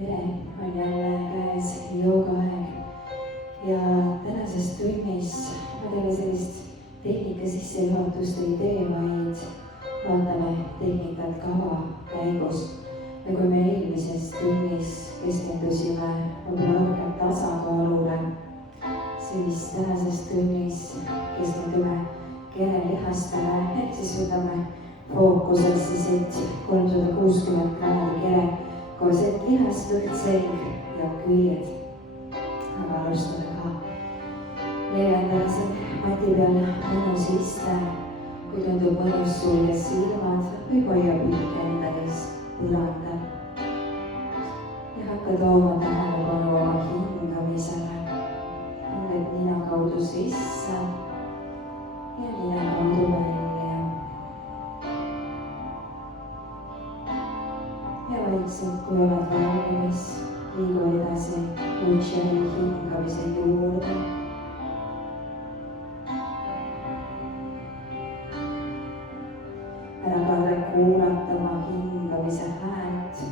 tere, on jälle käes joogaäeg ja tänases tunnis ma teile sellist tehnika sissejuhatust ei tee, vaid vaatame tehnikat kava käigus. Ja kui me eelmises tunnis keskendusime võib-olla rohkem tasakaalule, siis tänases tunnis keskendume kerelihastele, ehk siis võtame fookusesse siit 360 kraadi kere koos lihas, kõht, selg ja küljed. Aga alustame ka. Leevendame siin mati peal mõnus iste, kui tundub mõnus sulge silmad või hoia pilk enda ees põrandal. Ja hakka tooma tähelepanu oma hingamisele. Hingad nina kaudu sisse ja nina kaudu välja. Ja vaikselt, kui oled valmis, liigu edasi Ujjayi hingamise juurde. Ära karda kuulata oma hingamise häält.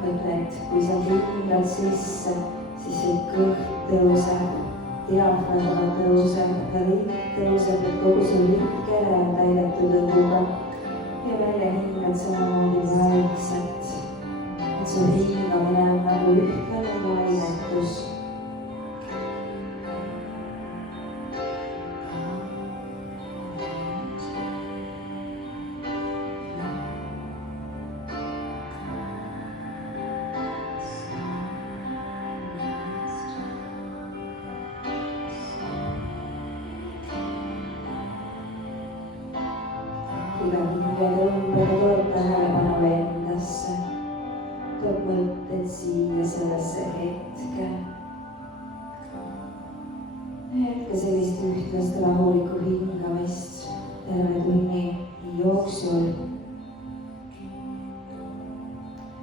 Mõtle, et kui sa hingad sisse, siis see kõht tõuseb, diafragma tõuseb, rind tõuseb, et kogu su lihkele on täidetud õhuga ja välja hingad samamoodi vaikselt. Et su hingamine on nagu ühtlane lainetus. Iga hingetõmbega toob tähelepanu endasse, toob mõtted siia sellesse hetke. Jätka sellist ühtlast rahulikku hingamist terve tunni jooksul.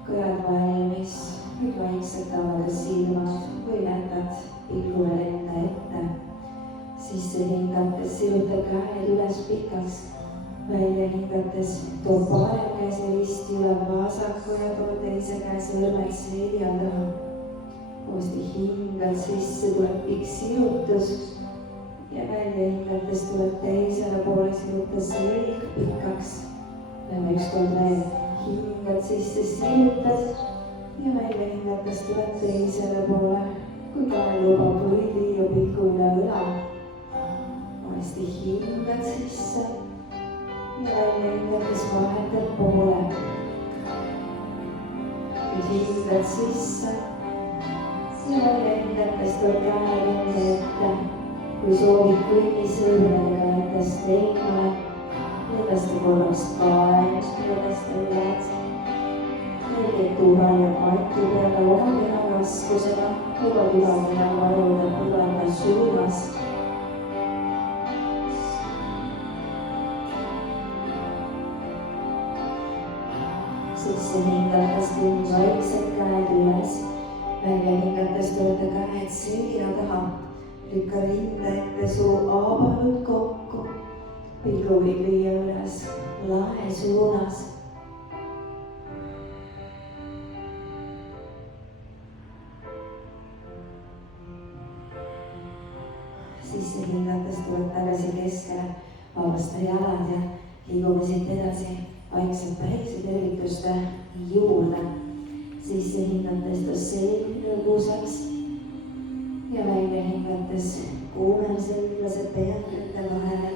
Kui oled valmis, võid vaikselt avada silmad või jätad pilgu veel enda ette. Sisse hingates siruta käed üles pikaks. Välja hingates too parem käes risti üle vasaku ja too teise käe sõrmed selja taha. Uuesti hingad sisse, tuleb pikk sirutus ja välja hingates tuleb teisele poole siruta selg pikaks. Lähme ükskord veel, hingad sisse, sirutad ja välja hingates tuleb teisele poole. Kui käe lubab, võid viia pilku üle õla. Uuesti hingad sisse ja välja hingates vahetab poole. Nüüd hingad sisse ja välja hingates toob käed enda ette. Kui soovid kõigi sõrmedega endast eemale, lõdasta korraks kael, lõdasta üled. Kõiged tuuvad mati peale oma kena raskusega, lubad üle vajuda põranda suunas. Sisse hingates kuni vaikselt käed üles, välja hingates tooda käed selja taha, lükka rinda ette suu aabanud kokku, pilgu võib viia üles lae suunas. Sisse hingates tuleb tagasi keskele, vabasta jalad ja liigume siit edasi vaikselt päiksetervituste juurde. Sisse hingates too selg lõbusaks ja välja hingates kuumev selg laseb peatrite vahele.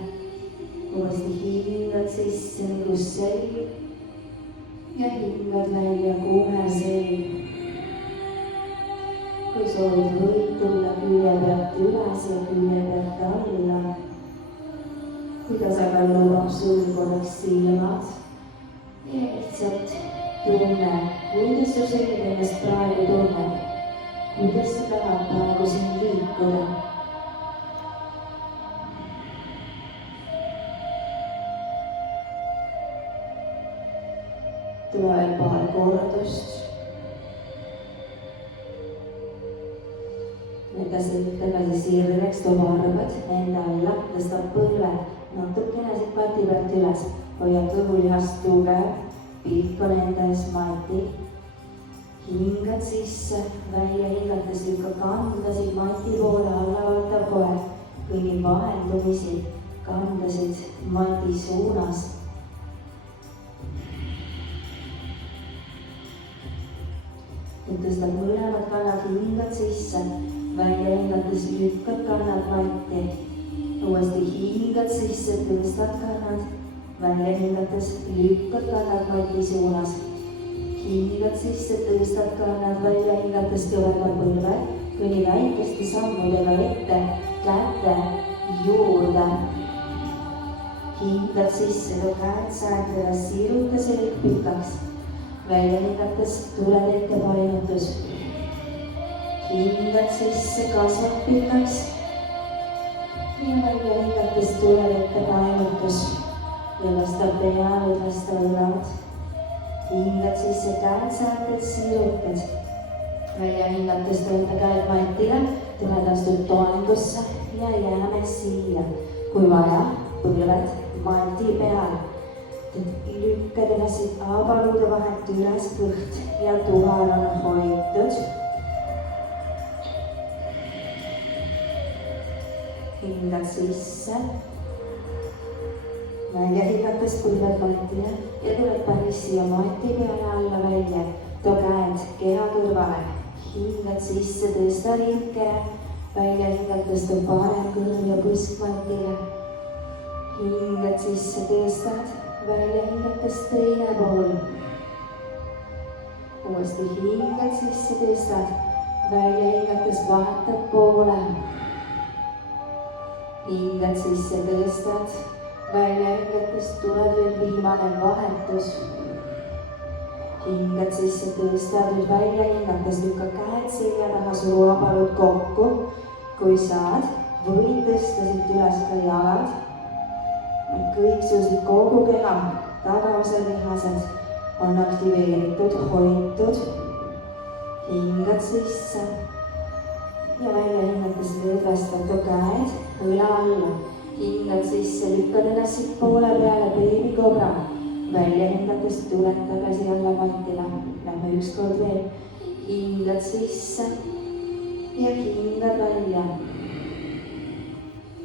Uuesti hingad sisse lõbus selg ja hingad välja kuumev selg. Kui soovid, võid tulla külje pealt üles ja külje pealt alla. Kui tasakaal lubab sul korraks silmad ja lihtsalt tunne, kuidas su selg ennast praegu tunneb, kuidas sa tahad praegu siin liikuda. Tule veel paar kordust. tagasi sirgeks, toob arvad enda alla, tõstab põlved natukene siit pati pealt üles, hoiab kõhulihast tugev, pilk on enda ees matil. Hingad sisse, välja hingates lükkab kandasid mati poole, alla vaatab koer, kõnnib vaheldumisi kandasid mati suunas. Nüüd tõstab mõlemad kannad hingad sisse, välja hingates lükkad kannad mati. Uuesti hingad sisse, tõstad kannad, välja hingates lükkad kannad mati suunas. Hingad sisse, tõstad kannad, välja hingates kõverdab põlved, kõnni väikeste sammudega ette, käte juurde. Hingad sisse, too käed säärtega, siruta selg pikaks. Välja hingates tuled ette painutus. Hingad sisse, kasvad pikaks. Ja välja hingates tuled ette painutus. Lõdvestab pea, lõdvestab õlad. Hingad sisse, käed säärtelt sirutad. Välja hingates tõmba käed matile, tuled astud toengusse ja jääme siia. Kui vaja, põlved mati peal. Lükkad edasi abaluude vahet üles, kõht ja tuhar on hoitud. Hingad sisse. Välja hingates põlved matile ja tuled päris siia mati peale alla välja. Too käed keha kõrvale. Hingad sisse, tõsta ringkere. Välja hingates too parem kõrv ja põsk matile. Hingad sisse, tõstad. Välja hingates teine pool. Uuesti hingad sisse, tõstad. Välja hingates vahetad poole. Hingad sisse, tõstad. Välja hingates tuleb veel viimane vahetus. Hingad sisse, tõstad, nüüd välja hingates lükka käed selja taha, suru abalud kokku. Kui saad, võid tõsta siit üles ka jalad. Kõik suusid kogu keha, tagaosad lihased on aktiveeritud, hoitud. Hingad sisse ja välja hingates lõdvestad too käed õla alla. Hingad sisse, lükkad ennast siit poole peale, beebikobra. Välja hingates tuled tagasi alla matile. Lähme ükskord veel. Hingad sisse ja hingad välja.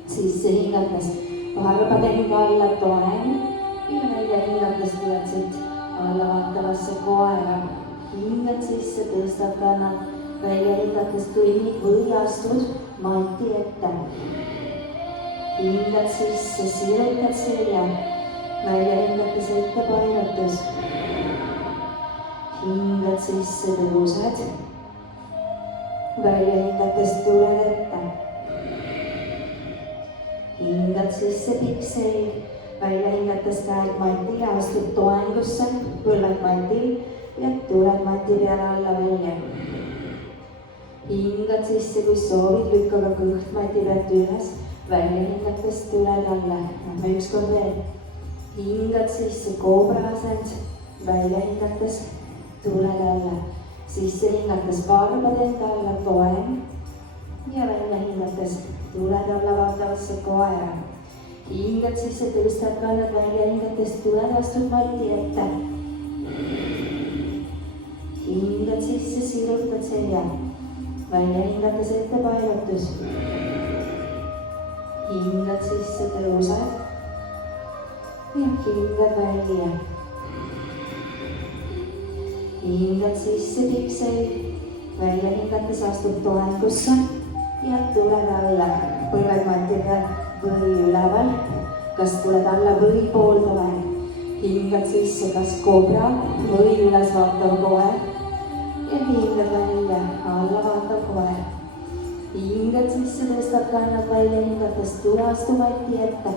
Sisse hingates varbadega alla toen ja välja hingates tuled siit alla vaatavasse koera. Hingad sisse, tõstad kannad, välja hingates kõnnid või astud mati ette. Hingad sisse, sirutad selja, välja hingates ette painutus. Hingad sisse, tõused, välja hingates tuled ette. Hingad sisse, pikk selg, välja hingates käed matile, astud toengusse, põlved matil ja tuled mati peale alla välja. Hingad sisse, kui soovid, lükka ka kõht mati pealt üles. Välja hingates tuled alla. Lähme ükskord veel. Hingad sisse, koobra asend. Välja hingates tuled alla. Sisse hingates varbad enda alla, toen. Ja välja hingates tuled alla vaatavasse koera. Hingad sisse, tõstad kannad, välja hingates tuled, astud mati ette. Hingad sisse, sirutad selja. Välja hingates ette painutus. Hingad sisse, tõused ja hingad välja. Hingad sisse, pikk selg, välja hingates astud toengusse ja tuled alla. Põlved mati peal või üleval. Kas tuled alla või pooldale. Hingad sisse, kas kobra või üles vaatav koer ja hingad välja, alla vaatav koer. Hingad sisse, tõstad kannad, välja hingates tule, astu mati ette.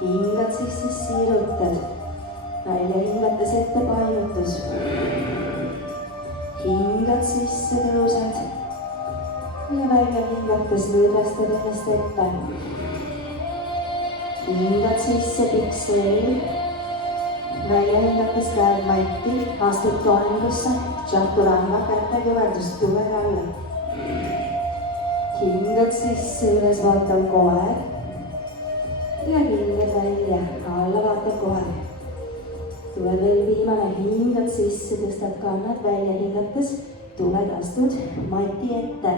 Hingad sisse, sirutad, välja hingates ette painutus. Hingad sisse, tõused ja välja hingates lõdvestad ennast ette. Hingad sisse, pikk selg, välja hingates käed matti, astud toengusse, chaturanga, käte kõverdust tuled alla. hingad sisse, üles vaatav koer. Ja hingad välja, alla vaatav koer. Tuleb veel viimane, hingad sisse, tõstad kannad välja hingates, tuled, astud mati ette.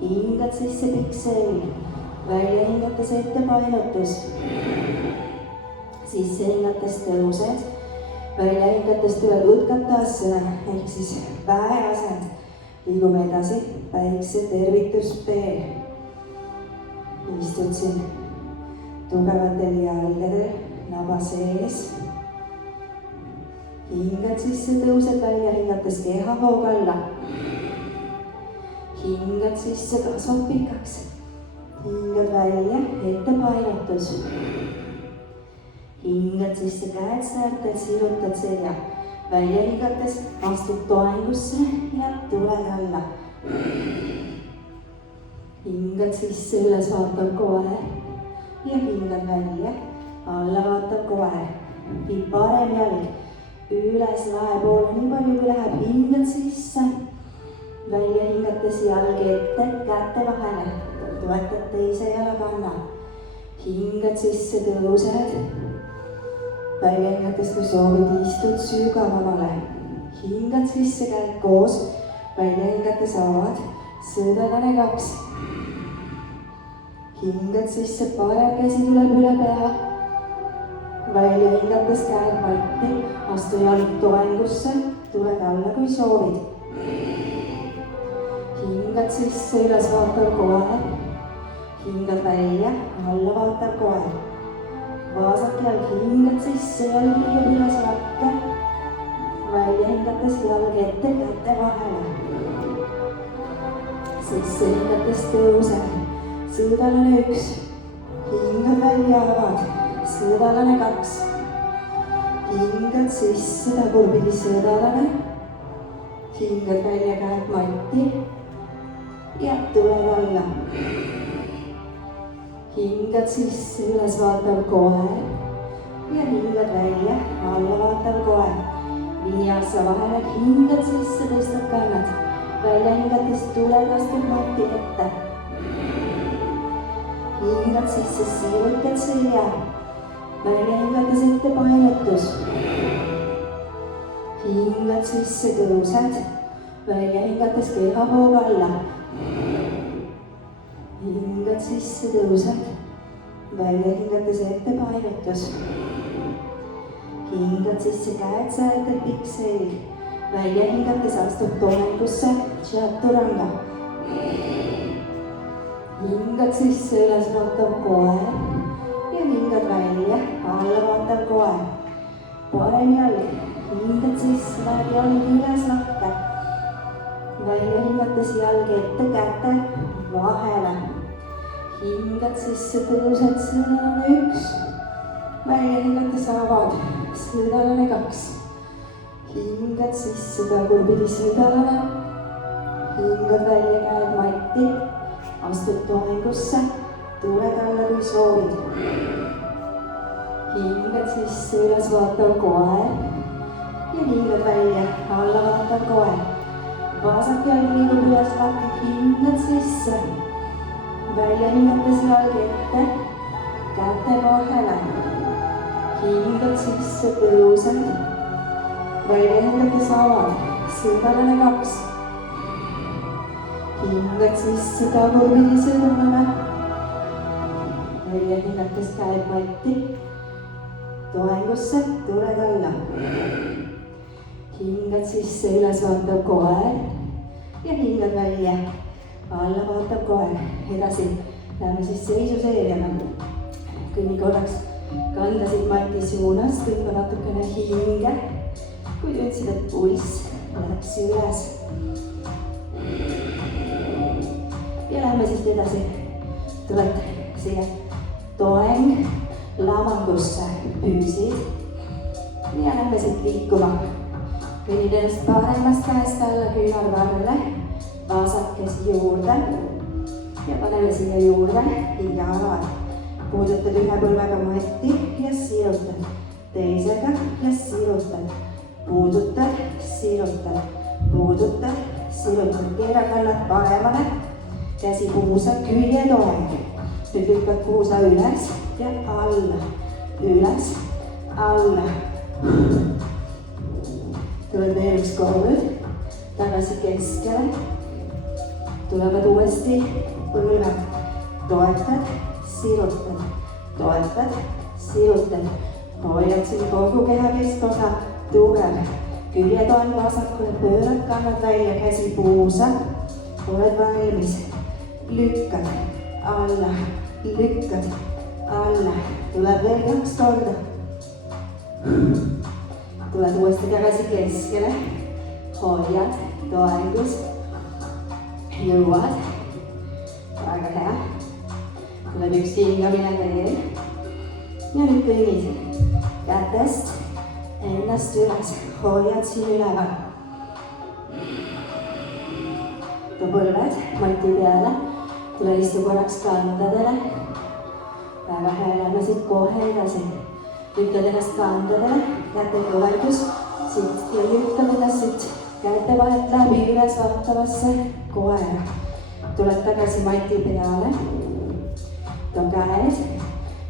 Hingad sisse, pikk selg, välja hingates ette painutus. Sisse hingates tõused, välja hingates tuleb Utkatasana ehk siis väeasend. Liigume edasi, päikse tervituspeel. Istud siin tugevatel jalgadel, naba sees. Hingad sisse, tõused välja, hingates kehahoog alla. Hingad sisse, kasvad pikaks. Hingad välja, ette painutus. Hingad sisse, käed säärtel, sirutad selja. Välja hingates, astud toengusse ja tuled alla. Hingad sisse, üles vaatav koer ja hingad välja, alla vaatav koer. Viib parem jalg üles lae poole, nii palju kui läheb, hingad sisse. Välja hingates jalg ette, käte vahele, toetad teise jalakanna. Hingad sisse, tõused. Välja hingates, kui soovid, istud sügavamale. Hingad sisse, käed koos, välja hingates avad, sõdalane 2. Hingad sisse, parem käsi tuleb üle pea. Välja hingates, käed matti, astu jalg toengusse, tuled alla, kui soovid. Hingad sisse, üles vaatav koer. Hingad välja, alla vaatav koer. Vasak jalg, hingad sisse, jalg liigub üles lakke. Välja hingates, jalg ette, käte vahele. Sisse hingates, tõused. Sõdalane 1, hingad välja, avad, sõdalane 2. Hingad sisse, tagurpidi sõdalane. Hingad välja, käed matti ja tuled alla. Hingad sisse, üles vaatav koer ja hingad välja, alla vaatav koer. Viiasa vahele, hingad sisse, tõstad kannad. Välja hingates tuled, astud matti ette. Hingad sisse, siirutad selja. Välja hingates ette painutus. Hingad sisse, tõused. Välja hingates kehahoog alla. Hingad sisse, tõused. Välja hingates ette painutus. Hingad sisse, käed säärtel, pikk selg. Välja hingates astud toengusse, Chaturanga. Hingad sisse, üles vaatav koer ja hingad välja, alla vaatav koer. Parem jalg, hingad sisse, läheb jalg üles lakke. Välja hingates jalg ette, käte vahele. Hingad sisse, tõused, sõdalane 1. Välja hingates avad, sõdalane 2. Hingad sisse, tagurpidi sõdalane. Hingad välja, käed matti. Astud toengusse, tuled alla, kui soovid. Hingad sisse, üles vaatav koer ja hingad välja, alla vaatav koer. Vasak jalg liigub üles lakke, hingad sisse. Välja hingates jalg ette, käte vahele. Hingad sisse, tõused. Välja hingates avad, sõdalane 2. Hingad sisse, tagurpidi sõdalane. Välja hingates käed matti. Toengusse, tuled alla. Hingad sisse, üles vaatav koer ja hingad välja, alla vaatav koer. Edasi läheme siis seisuseeriana. Kõnni korraks kandasid mati suunas, tõmba natukene hinge. Kui tundsid, et pulss läks üles. Ja läheme siit edasi. Tuled siia toeng lavangusse, püüsid. Ja lähme siit liikuma. Kõnnid ennast paremast käest alla küünarvarrele, vasak käsi juurde ja paneme siia juurde jalad. Puudutad ühe põlvega matti ja sirutad, teisega ja sirutad, puudutad, sirutad, puudutad, sirutad, keerad jalad paremale, käsi puusa, küljetoeng. Nüüd lükkad puusa üles ja alla, üles, alla. Tuled veel üks kord, tagasi keskele. Tulevad uuesti põlved, toetad, sirutad, toetad, sirutad. Hoiad siin kogu keha keskosa, tugev. Küljetoeng vasakule, pöörad, kannad välja, käsi puusa. Oled valmis, lükkad, alla, lükkad, alla. Tuleb veel 2 korda. Tuled uuesti tagasi keskele, hoiad toengus, jõuad, väga hea. Tuleb üks hingamine veel ja nüüd kõnnid kätest ennast üles, hoiad siin üleval. Too põlved mati peale, tule istu korraks kandadele. Väga hea, lähme siit kohe edasi. Lükkad ennast kandadele, käte kõverdus, siit ja lükkad ennast siit käte vahelt läbi üles vaatavasse koera. Tuled tagasi mati peale, too käed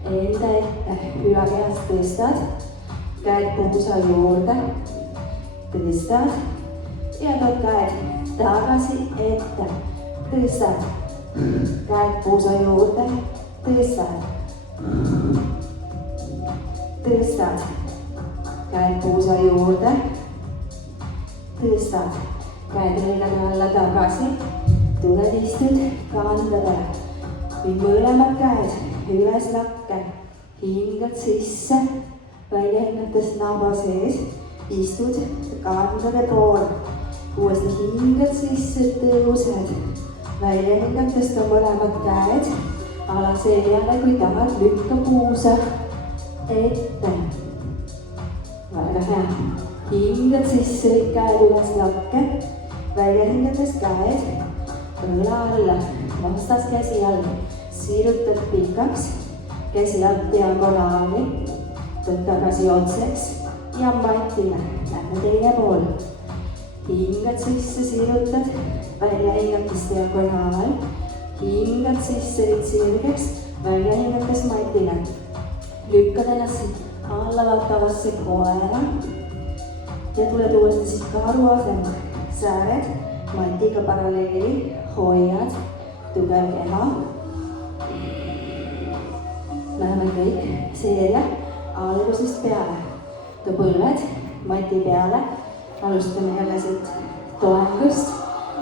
enda ette, ülakehast tõstad, käed puusa juurde, tõstad ja tood käed tagasi ette, tõstad, käed puusa juurde, tõstad. Tõstad, käed puusa juurde, tõstad, käed õlgade alla tagasi, tuled istud kandadele. Nüüd mõlemad käed üles lakke, hingad sisse, välja hingates naba sees, istud kandade poole. Uuesti hingad sisse, tõused, välja hingates too mõlemad käed ala seljale, kui tahad, lükka puusa ette. Väga hea. Hingad sisse, käed üles lakke, välja hingates käed õla alla, vastas käsi all, sirutad pikaks, käsi alt diagonaali, tõd tagasi otseks ja matile, lähme teine pool. Hingad sisse, sirutad, välja hingates diagonaal, hingad sisse, viid sirgeks, välja hingates matile. Lükkad ennast siit alla vaatavasse koera ja tuled uuesti siit karu asema. Sääred matiga paralleeli, hoiad, tugev keha. Läheme kõik seeria algusest peale. Too põlved mati peale, alustame jälle siit toengust,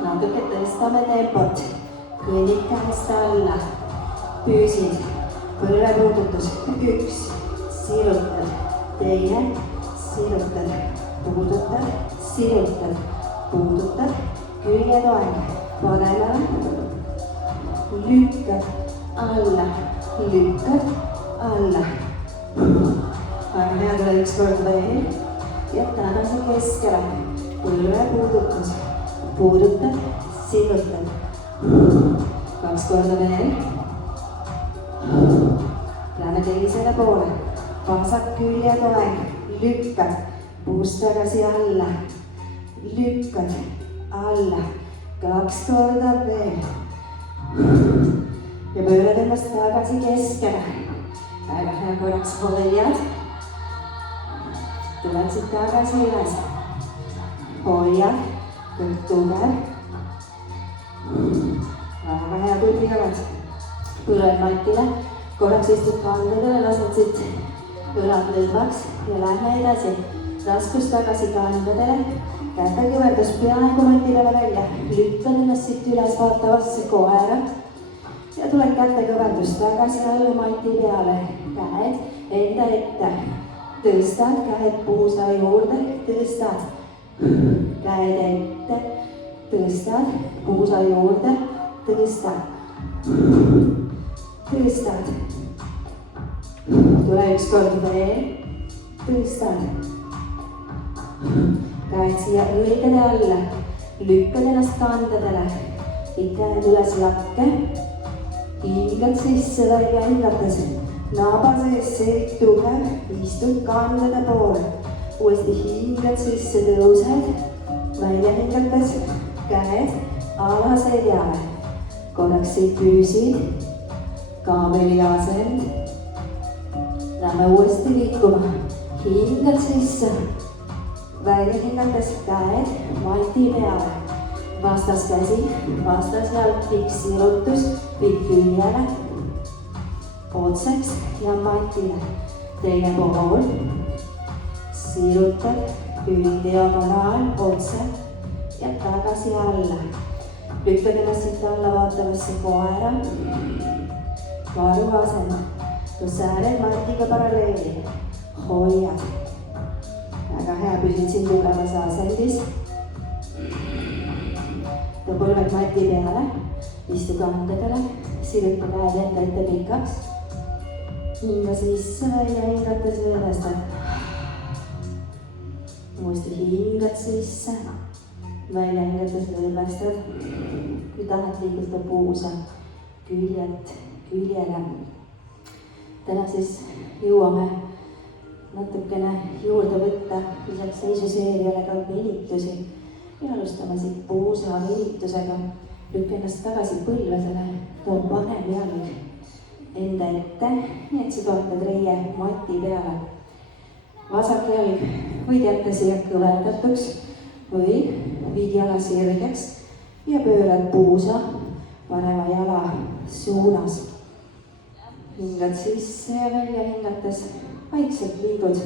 natuke tõstame tempot, kõnnid käest alla, püüsid. Põlve puudutus, 1, sirutad, teine, sirutad, puudutad, sirutad, puudutad, küljetoeng, paremale, lükkad alla, lükkad alla. Väga hea, tule üks kord veel ja tagasi keskele, põlve puudutus, puudutad, sirutad, 2 korda veel. Lähme teisele poole, vasak küljetoeng, lükkad, puust tagasi alla, lükkad alla, 2 korda veel. Ja pöörad ennast tagasi keskele. Väga hea, korraks hoiad. Tuled siit tagasi üles. Hoiad, kõik tugev. Väga hea, tubli oled. Põled matile, korraks istud kandadele, lased siit õlad lõdvaks ja lähme edasi. Raskus tagasi kandadele, käte kõverdus peaaegu mati peale välja. Lükkad ennast siit üles vaatavasse koera ja tuled käte kõverdus tagasi alla mati peale. Käed enda ette, tõstad, käed puusa juurde, tõstad. Käed ette, tõstad, puusa juurde, tõstad. Tõstad. Tule üks kord veel. Tõstad. Käed siia õigede alla. Lükkad ennast kandadele. Käed üles lakke. Hingad sisse, välja hingates. Naba sees, seed tugev. Istud kandade poole. Uuesti hingad sisse, tõused. Välja hingates. käed alased peale, korraks siit püüsid, kaabeli asend. Lähme uuesti liikuma, hingad sisse, välja hingates käed mati peale, vastaskäsi, vastasjalg, pikk sirutus, pikk küljele, otseks ja matile. Teine pool, sirutad, külg diagonaal, otse ja tagasi alla. Lükkad ennast siit alla vaatavasse koera, karu asend, kus ääred matiga paralleeli, hoiad. Väga hea, püsid siin tugevas asendis. Too põlved mati peale, istu kandedele, siruta käed enda ette pikaks. Hinga sisse, välja hingates lõõvestad. Uuesti hingad sisse, välja hingates lõõvestad. Kui tahad liiguta puusa küljelt küljele. Täna siis jõuame natukene juurde võtta lisaks seisuseeriale ka venitusi. Ja alustame siit puusa venitusega. Lükka ennast tagasi põlvesele, too panem jalg enda ette, nii et sa toetad reie mati peale. Vasak jalg võid jätta siia kõverdatuks või viid jala sirgeks ja pöörad puusa parema jala suunas. Hingad sisse ja välja hingates vaikselt liigud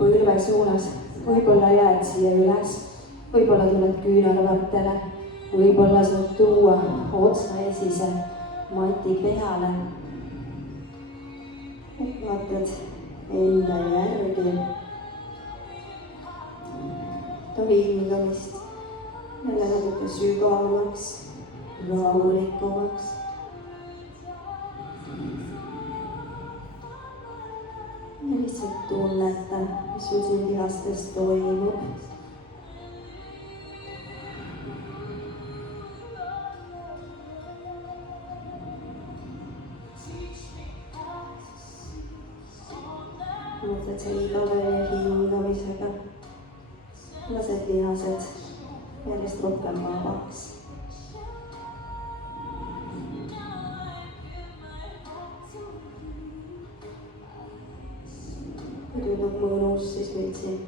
põlve suunas. Võib-olla jääd siia üles, võib-olla tuled küünarvartele, võib-olla saad tuua otsa esise mati peale. Vaatad enda järgi. Tohi hingamist jälle natuke sügavamaks, rahulikumaks. Ja lihtsalt tunneta, mis sul siin lihastes toimub. Mõtled sa igave hingamisega. Lased lihased järjest rohkem vabaks. Kui tundub mõnus, siis võid siin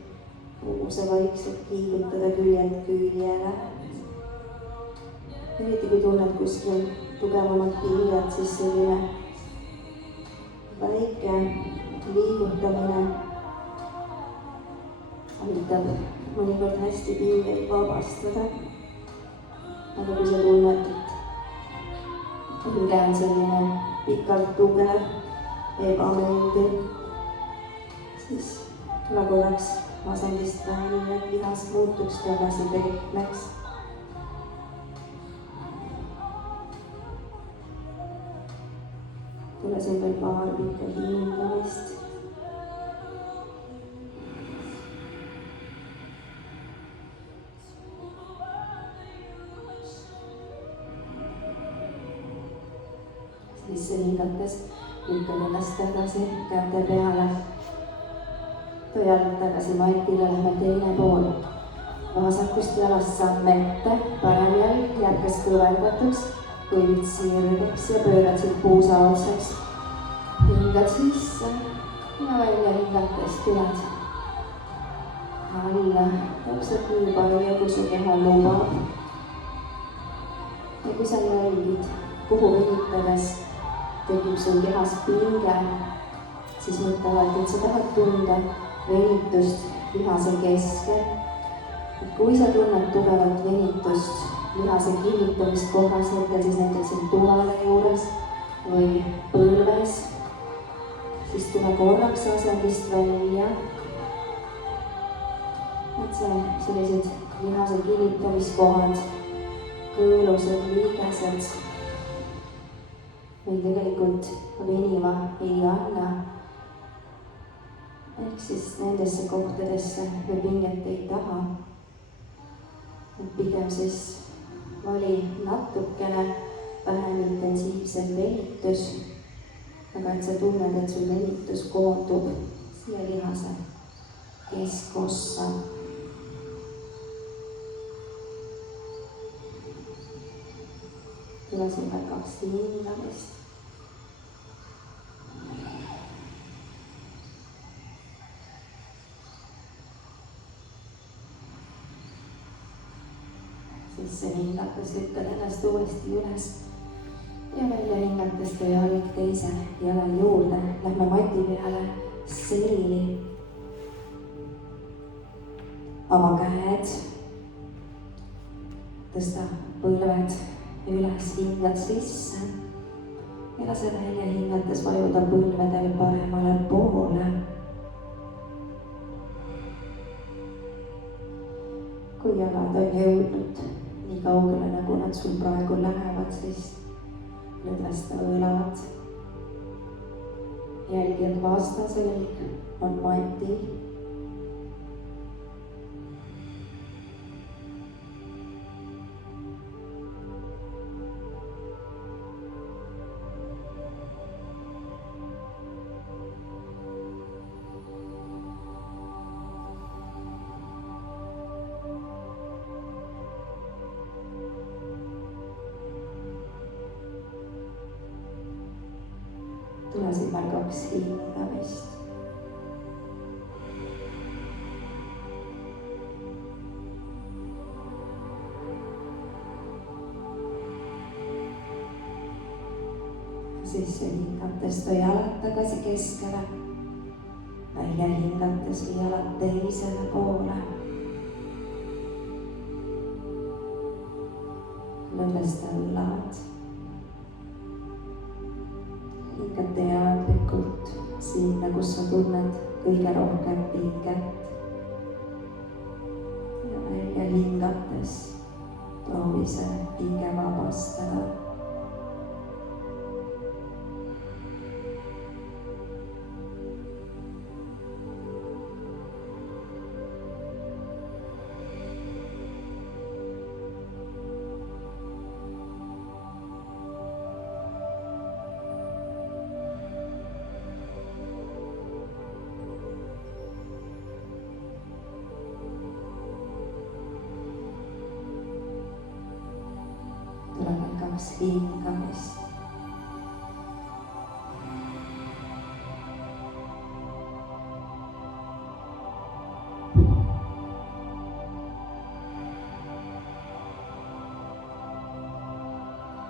puuse vaikselt liigutada küljelt küljele. Eriti kui tunned kuskil tugevamalt pinget, siis selline väike liigutamine aitab mõnikord hästi pingeid vabastada. Aga kui sa tunned, et pinge on selline pikalt tugev, ebameeldiv, siis tule korraks asendist välja, et lihas muutuks tagasi pehmeks. Tule siin veel paar pikka hingamist. Sisse hingates lükkad ennast tagasi käte peale. Too jalg tagasi matile, lähme teine pool. Vasakust jalast samm ette, parem jalg jääb kas kõverdatuks või sirgeks ja pöörad siit puusa otsaks. Hingad sisse ja välja hingates tuled alla. Täpselt nii palju, kui su keha lubab. Ja kui sa jälgid, kuhu venitades tekib sul kehas pinge, siis mõtlevad, et sa tahad tunda venitust lihase keskel. Kui sa tunned tugevat venitust lihase kinnitamist kohas, siis näiteks siin tuhale juures või põlves, siis tule korraks asendist välja. Et sellised lihase kinnitamiskohad, kõõlused, liigesed või tegelikult venima ei anna. Ehk siis nendesse kohtadesse me pinget ei taha. Pigem siis vali natukene vähem intensiivsem venitus, aga et sa tunned, et sul venitus koondub siia lihase keskossa. tulesin veel 2 hingamist. Sisse hingates lükkad ennast uuesti üles ja välja hingates töö jalg teise jala juurde. Lähme mati peale selili. Ava käed. Tõsta põlved üles, hingad sisse ja lase välja hingates vajuda põlvedel paremale poole. Kui jalad on jõudnud nii kaugele, nagu nad sul praegu lähevad, siis lõdvesta õlad. Jälgi, et vastaselg on matil. Tulesin veel 2 hingamist. Sisse hingates too jalad tagasi keskele. Välja hingates jalad teisele poole. Lõdvesta õlad. Hingad teadlikult sinna, kus sa tunned kõige rohkem pinget. Ja välja hingates proovi see pinge vabastada. Tuleb 2 hingamist.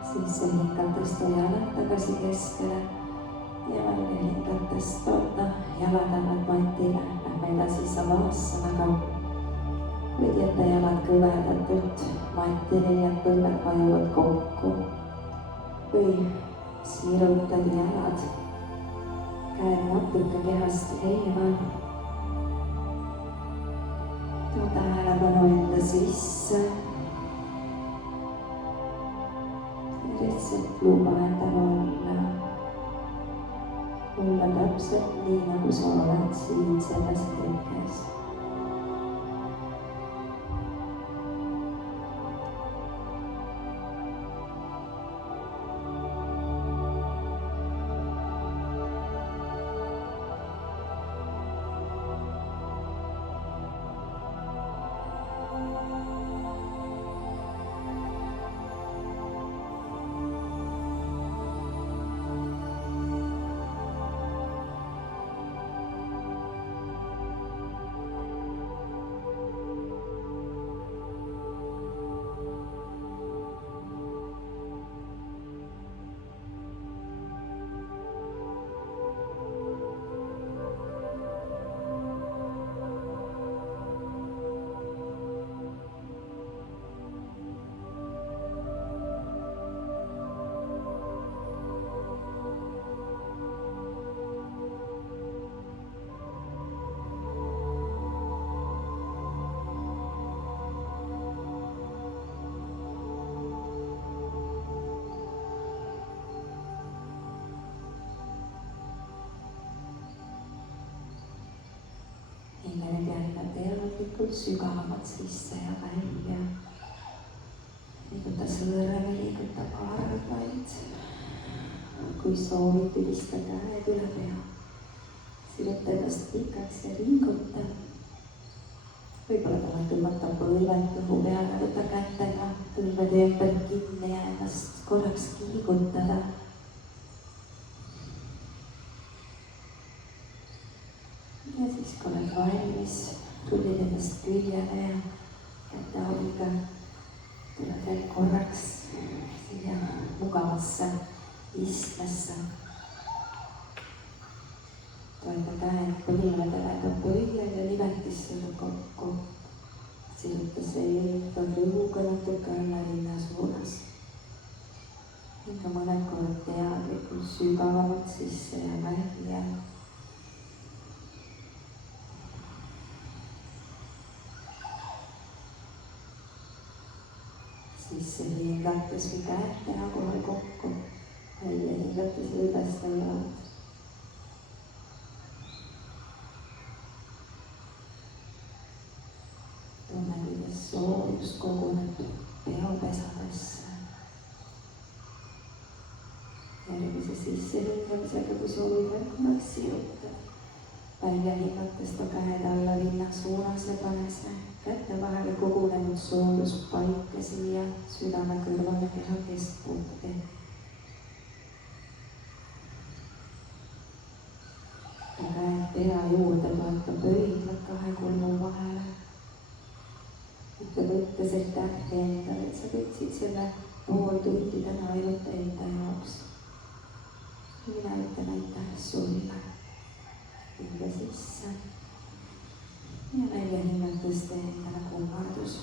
Sisse hingates too jalad tagasi keskele ja välja hingates toota jalad annad matile. Lähme edasi savaassanaga. Võid jätta jalad kõverdatult matile, nii et põlved vajuvad kokku. Või sirutad jalad, käed natuke kehast eemal. Too tähelepanu enda sisse. Ja lihtsalt luba endal olla täpselt nii, nagu sa oled siin selles hetkes. Hingele jälle teadlikult sügavamalt sisse ja välja. Liiguta sõõreme, liiguta kaarvaid. Kui soovid, püdista käed üle pea. Siruta ennast pikaks ja liiguta. võib-olla tahad tõmmata põlved kõhu peale, võta kätega põlvede ümber kinni ja ennast korraks liigutada. Ja siis, kui oled valmis, rullid ennast küljele ja käte abiga tuleb veel korraks siia mugavasse istmesse. Toeta käed põlvedele ka põljed ja nimetissele kokku. Siruta seljad on rõhuga natuke alla rinna suunas. Hinga mõned korrad teadlikult sügavamalt sisse ja välja. Sisse hingates või käed teha kohe kokku. Välja hingates üles laialt. Tunne, kuidas soojus koguneb peopesadesse. Järgmise sisse hingamisega, kui soovid veel korraks sirutad. Välja hingates too käed alla rinna suunas ja pane see käte vahele kogunenud soojus paika siia südame kõrvale keha keskpunkti. Käed pea juurde toeta pöidlad kahe kulmu vahele. Ütle võttes tähti endale, et sa võtsid selle pool tundi täna ainult enda jaoks. Mina ütlen aitäh sulle. Hinga sisse ja välja hingates tee endale kummardus.